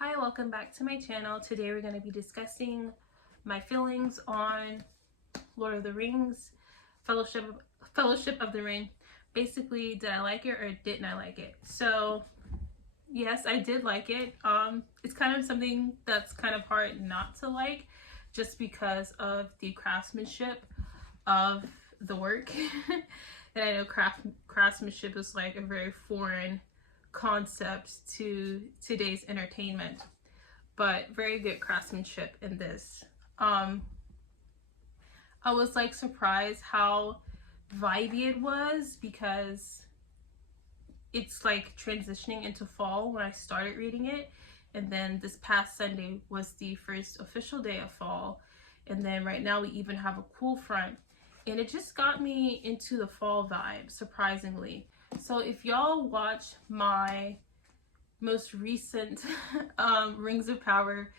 Hi, welcome back to my channel. Today we're going to be discussing my feelings on Lord of the Rings, Fellowship of the Ring. Basically, did I like it or didn't I like it? So, yes, I did like it. It's kind of something that's kind of hard not to like just because of the craftsmanship of the work. And I know craftsmanship is like a very foreign concept to today's entertainment, but very good craftsmanship in this. I was like surprised how vibey it was because it's like transitioning into fall when I started reading it, and then this past Sunday was the first official day of fall, and then right now we even have a cool front, and it just got me into the fall vibe, surprisingly. So if y'all watch my most recent Rings of Power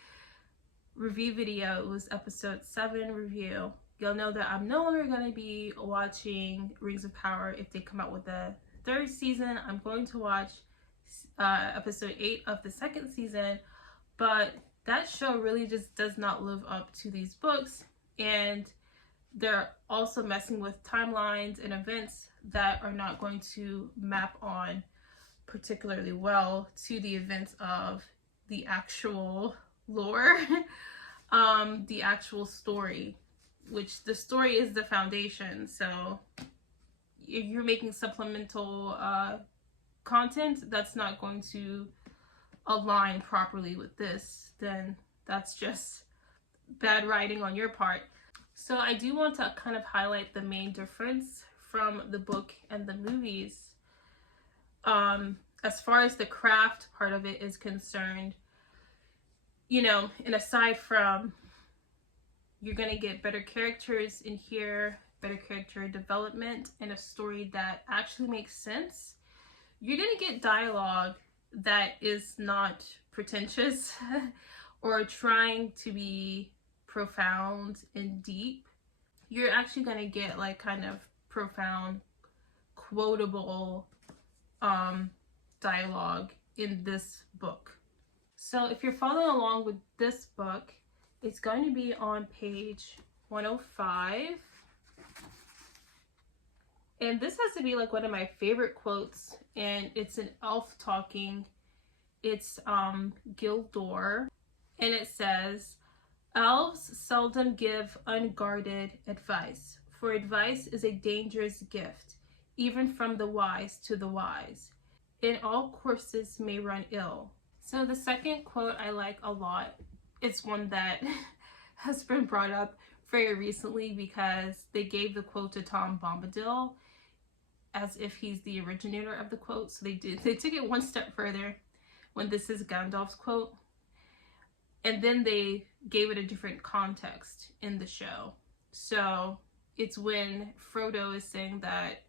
review video, it was episode 7 review, you'll know that I'm no longer going to be watching Rings of Power if they come out with the 3rd season. I'm going to watch episode 8 of the 2nd season, but that show really just does not live up to these books, and they're also messing with timelines and events that are not going to map on particularly well to the events of the actual lore, the actual story, which the story is the foundation. So if you're making supplemental content that's not going to align properly with this, then that's just bad writing on your part. So I do want to kind of highlight the main difference from the book and the movies. As far as the craft part of it is concerned, you know, and aside from you're going to get better characters in here, better character development, and a story that actually makes sense, you're going to get dialogue that is not pretentious or trying to be profound and deep. You're actually going to get like kind of profound, quotable dialogue in this book. So if you're following along with this book, it's going to be on page 105. And this has to be like one of my favorite quotes, and it's an elf talking. It's Gildor, and it says, "Elves seldom give unguarded advice, for advice is a dangerous gift, even from the wise to the wise. In all courses may run ill." So the second quote I like a lot. It's one that has been brought up very recently because they gave the quote to Tom Bombadil as if he's the originator of the quote. So they took it one step further when this is Gandalf's quote, and then they gave it a different context in the show. So it's when Frodo is saying that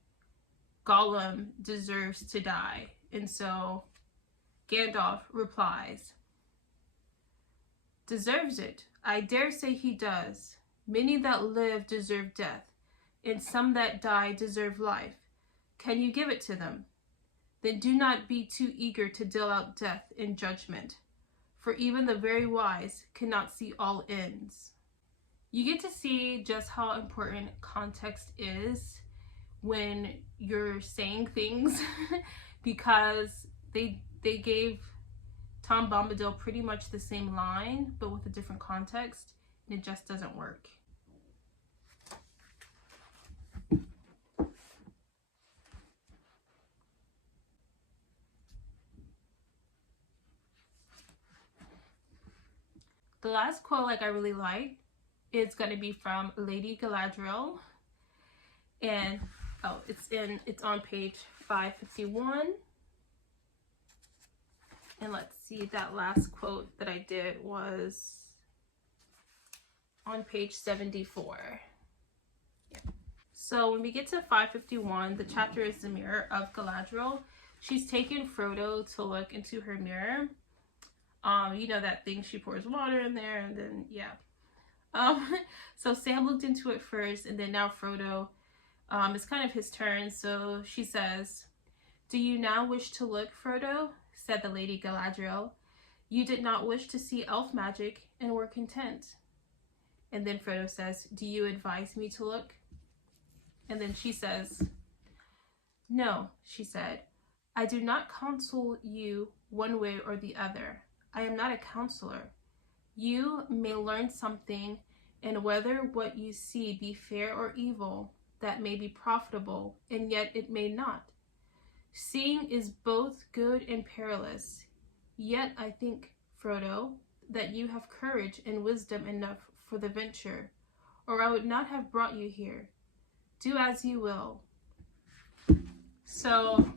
Gollum deserves to die, and so Gandalf replies, "Deserves it? I dare say he does. Many that live deserve death, and some that die deserve life. Can you give it to them? Then do not be too eager to deal out death in judgment, for even the very wise cannot see all ends." You get to see just how important context is when you're saying things because they gave Tom Bombadil pretty much the same line but with a different context, and it just doesn't work. The last quote like I really like is going to be from Lady Galadriel, and it's on page 551. And let's see, that last quote that I did was on page 74. Yeah. So when we get to 551, the chapter is the Mirror of Galadriel. She's taken Frodo to look into her mirror. You know that thing she pours water in there, and then yeah. So Sam looked into it first, and then now Frodo, it's kind of his turn. So she says, "Do you now wish to look, Frodo?" said the Lady Galadriel. You did not wish to see elf magic and were content. And then Frodo says, do you advise me to look? And then she says, no, she said, I do not counsel you one way or the other. I am not a counselor. You may learn something, and whether what you see be fair or evil, that may be profitable, and yet it may not. Seeing is both good and perilous. Yet I think, Frodo, that you have courage and wisdom enough for the venture, or I would not have brought you here. Do as you will. So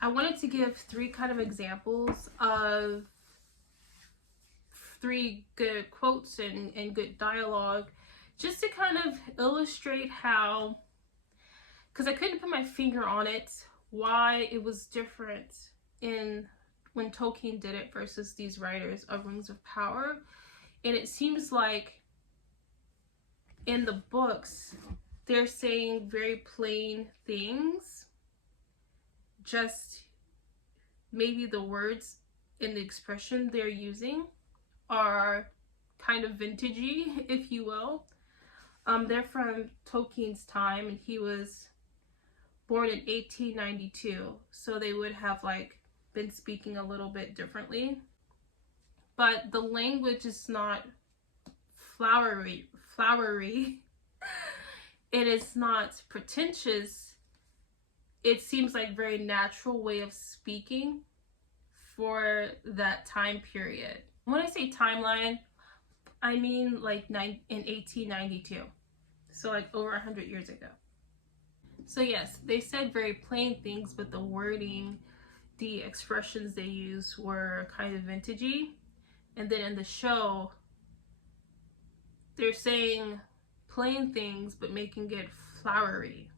I wanted to give three kind of examples of three good quotes and good dialogue, just to kind of illustrate how, because I couldn't put my finger on it, why it was different in when Tolkien did it versus these writers of Rings of Power. And it seems like in the books, they're saying very plain things, just maybe the words and the expression they're using are kind of vintagey, if you will. They're from Tolkien's time, and he was born in 1892, so they would have like been speaking a little bit differently. But the language is not flowery. It is not pretentious. It seems like very natural way of speaking for that time period. When I say timeline, I mean like in 1892. So like over 100 years ago. So yes, they said very plain things, but the wording, the expressions they used were kind of vintagey. And then in the show, they're saying plain things, but making it flowery.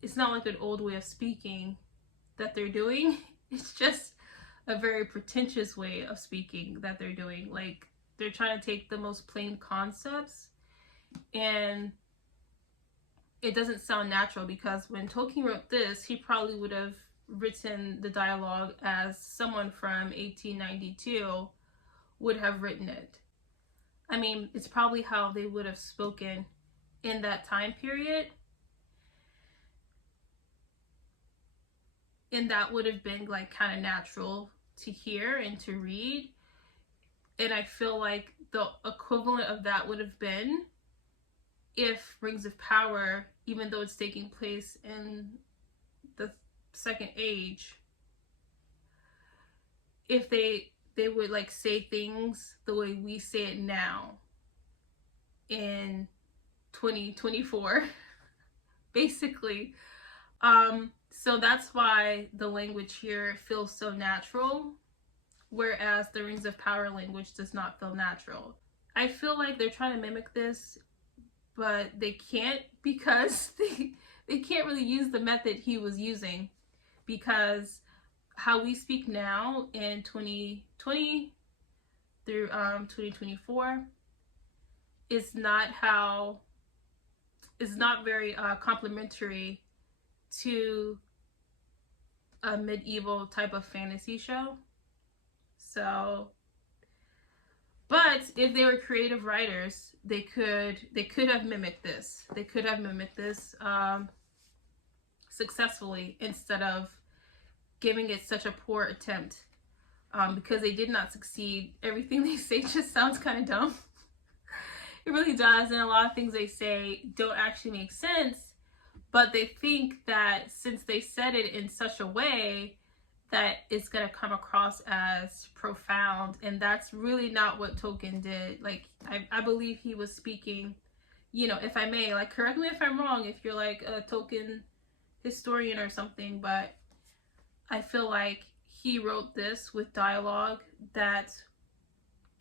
It's not like an old way of speaking that they're doing. It's just a very pretentious way of speaking that they're doing. Like, they're trying to take the most plain concepts, and it doesn't sound natural, because when Tolkien wrote this, he probably would have written the dialogue as someone from 1892 would have written it. I mean, it's probably how they would have spoken in that time period. And that would have been like kind of natural to hear and to read. And I feel like the equivalent of that would have been if Rings of Power, even though it's taking place in the Second Age, if they would like say things the way we say it now in 2024, basically. So that's why the language here feels so natural, whereas the Rings of Power language does not feel natural. I feel like they're trying to mimic this, but they can't, because they can't really use the method he was using, because how we speak now in 2020 through 2024 is not very complimentary to a medieval type of fantasy show. So, but if they were creative writers, they could have mimicked this. They could have mimicked this successfully, instead of giving it such a poor attempt, because they did not succeed. Everything they say just sounds kind of dumb. It really does, and a lot of things they say don't actually make sense, but they think that since they said it in such a way that it's going to come across as profound, and that's really not what Tolkien did. Like, I believe he was speaking, you know, if I may, like, correct me if I'm wrong, if you're like a Tolkien historian or something, but I feel like he wrote this with dialogue that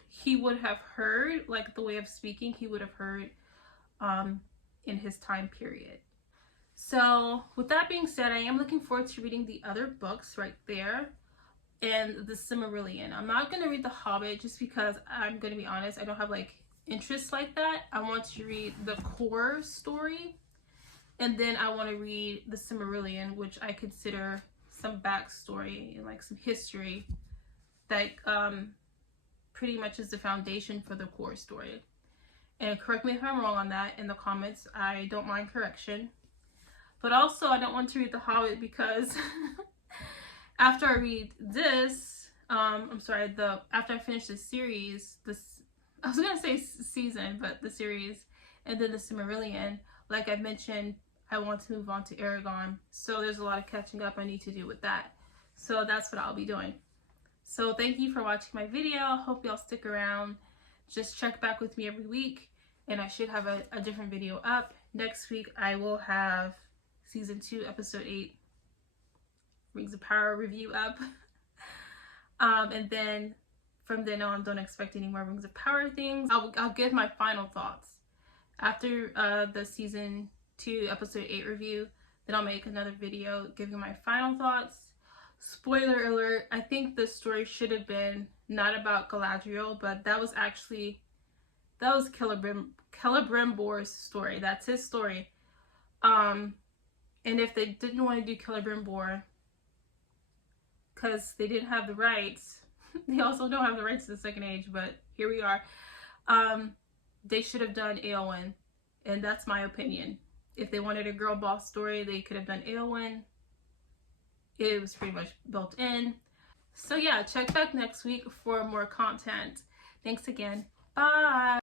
he would have heard, like the way of speaking he would have heard in his time period. So with that being said, I am looking forward to reading the other books right there and the Silmarillion. I'm not going to read The Hobbit, just because I'm going to be honest, I don't have like interests like that. I want to read the core story, and then I want to read the Silmarillion, which I consider some backstory and like some history that pretty much is the foundation for the core story. And correct me if I'm wrong on that in the comments. I don't mind correction. But also, I don't want to read The Hobbit because after I read this, after I finish this series, I was gonna say season, but the series, and then the Silmarillion, like I mentioned, I want to move on to Eragon. So there's a lot of catching up I need to do with that. So that's what I'll be doing. So thank you for watching my video. Hope y'all stick around. Just check back with me every week, and I should have a different video up. Next week, I will have Season 2, Episode 8, Rings of Power review up. And then from then on, don't expect any more Rings of Power things. I'll give my final thoughts. After the Season 2, Episode 8 review, then I'll make another video giving my final thoughts. Spoiler alert, I think this story should have been not about Galadriel, but that was Celebrimbor's story. That's his story. And if they didn't want to do Celebrimbor because they didn't have the rights, they also don't have the rights to the Second Age, but here we are. They should have done Éowyn, and that's my opinion. If they wanted a girl boss story, they could have done Éowyn. It was pretty much built in. So yeah, check back next week for more content. Thanks again. Bye.